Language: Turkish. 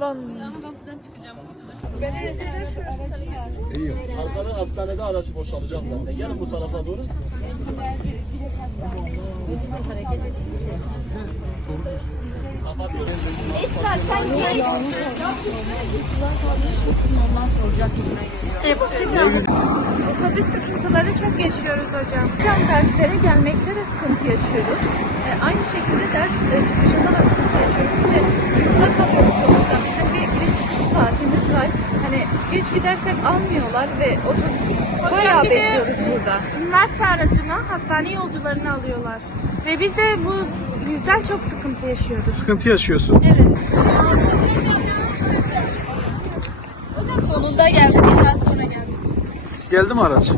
Lan. Ben çıkacağım. Ben İyiyim. Arkadan hastanede aracı boşalacağım zaten. Gelin bu tarafa doğru. İstersen niye yapıyorsun? Ondan soracak. E bu sigara. Otobüs sıkıntıları çok yaşıyoruz hocam. Hocam derslere gelmekte de sıkıntı yaşıyoruz. E, aynı şekilde ders e, çıkışında da sıkıntı yaşıyoruz. Biz de yurtta kalıyoruz sonuçta. Bizim bir giriş çıkış saatimiz var. Hani geç gidersek almıyorlar ve otobüsü bayağı bir de- bekliyoruz burada. Üniversite aracına hastane yolcularını alıyorlar. Ve biz de bu yüzden çok sıkıntı yaşıyoruz. Sıkıntı yaşıyorsun. Sonunda geldi. Bir saat. Geldi mi araç?